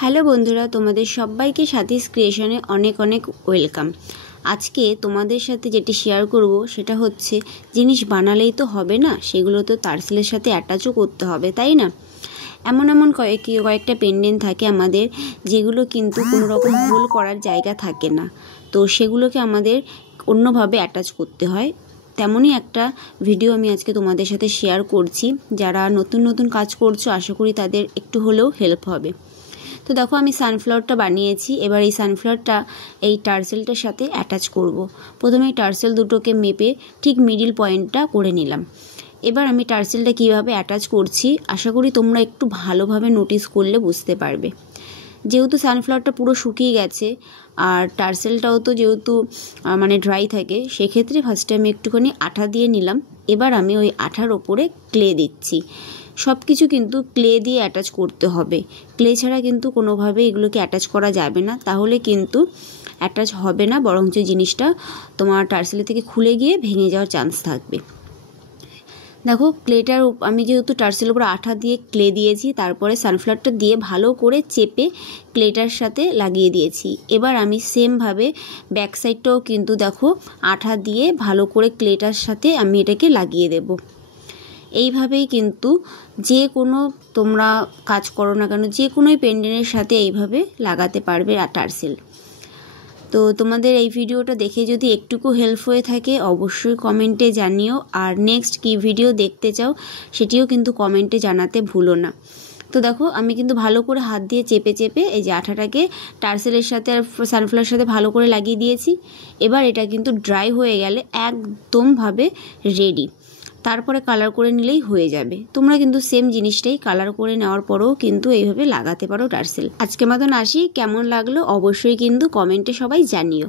Hello বন্ধুরা, তোমাদের সবাইকে সাথীস ক্রিয়েশনে অনেক অনেক ওয়েলকাম। আজকে তোমাদের সাথে যেটি শেয়ার করব সেটা হচ্ছে জিনিস বানালেই তো হবে না, সেগুলো তো টার্সেলের সাথে অ্যাটাচও করতে হবে, তাই না? এমন কয়েকটা পেন্ডেন্ট থাকে আমাদের, যেগুলো কিন্তু কোনো রকম হোল করার জায়গা থাকে না, তো সেগুলোকে আমাদের অন্যভাবে অ্যাটাচ করতে হয়। তেমনই একটা ভিডিও আমি আজকে তোমাদের সাথে শেয়ার করছি। যারা নতুন নতুন কাজ করছো, আশা করি তাদের একটু হলেও হেল্প হবে। তো দেখো, আমি সানফ্লাওয়ারটা বানিয়েছি। এবার এই সানফ্লাওয়ারটা এই টার্সেলটার সাথে অ্যাটাচ করব। প্রথমে এই টার্সেল দুটোকে মেপে ঠিক মিডিল পয়েন্টটা করে নিলাম। এবার আমি টার্সেলটা কিভাবে অ্যাটাচ করছি আশা করি তোমরা একটু ভালোভাবে নোটিস করলে বুঝতে পারবে। যেহেতু সানফ্লাওয়ারটা পুরো শুকিয়ে গেছে আর টার্সেলটাও তো যেহেতু ড্রাই থাকে, সেক্ষেত্রে ফার্স্টে আমি একটুখানি আঠা দিয়ে নিলাম। এবার আমি ওই আঠার ওপরে ক্লে দিচ্ছি। সব কিছু কিন্তু ক্লে দিয়ে অ্যাটাচ করতে হবে। ক্লে ছাড়া কিন্তু কোনোভাবে এগুলোকে অ্যাটাচ করা যাবে না, তাহলে কিন্তু অ্যাটাচ হবে না, বরঞ্চ জিনিসটা তোমার টার্সেলের থেকে খুলে গিয়ে ভেঙে যাওয়ার চান্স থাকবে। দেখো, ক্লেটার আমি যেহেতু টার্সেলের উপর আঠা দিয়ে ক্লে দিয়েছি, তারপরে সানফ্লাওয়ারটা দিয়ে ভালো করে চেপে ক্লেটার সাথে লাগিয়ে দিয়েছি। এবার আমি সেমভাবে ব্যাক সাইডটাও কিন্তু দেখো আঠা দিয়ে ভালো করে ক্লেটার সাথে আমি এটাকে লাগিয়ে দেব। এইভাবেই কিন্তু যে কোনো তোমরা কাজ করো না কেন, যে কোনোই পেন্ডেন্টের সাথে এইভাবে লাগাতে পারবে টার্সেল। তো তোমাদের এই ভিডিওটা দেখে যদি একটুকু হেল্প হয়ে থাকে অবশ্যই কমেন্টে জানিও, আর নেক্সট কী ভিডিও দেখতে চাও সেটিও কিন্তু কমেন্টে জানাতে ভুলো না। তো দেখো, আমি কিন্তু ভালো করে হাত দিয়ে চেপে চেপে এই যে আঠাটাকে টার্সেলের সাথে আর সানফ্লাওয়ারের সাথে ভালো করে লাগিয়ে দিয়েছি। এবার এটা কিন্তু ড্রাই হয়ে গেলে একদমভাবে রেডি, তারপরে কালার করে নিলেই হয়ে যাবে। তোমরা কিন্তু সেম জিনিসটাই কালার করে নেওয়ার পরেও কিন্তু এইভাবে লাগাতে পারো টার্সেল। আজকে মতন আসি, কেমন লাগলো অবশ্যই কিন্তু কমেন্টে সবাই জানিও।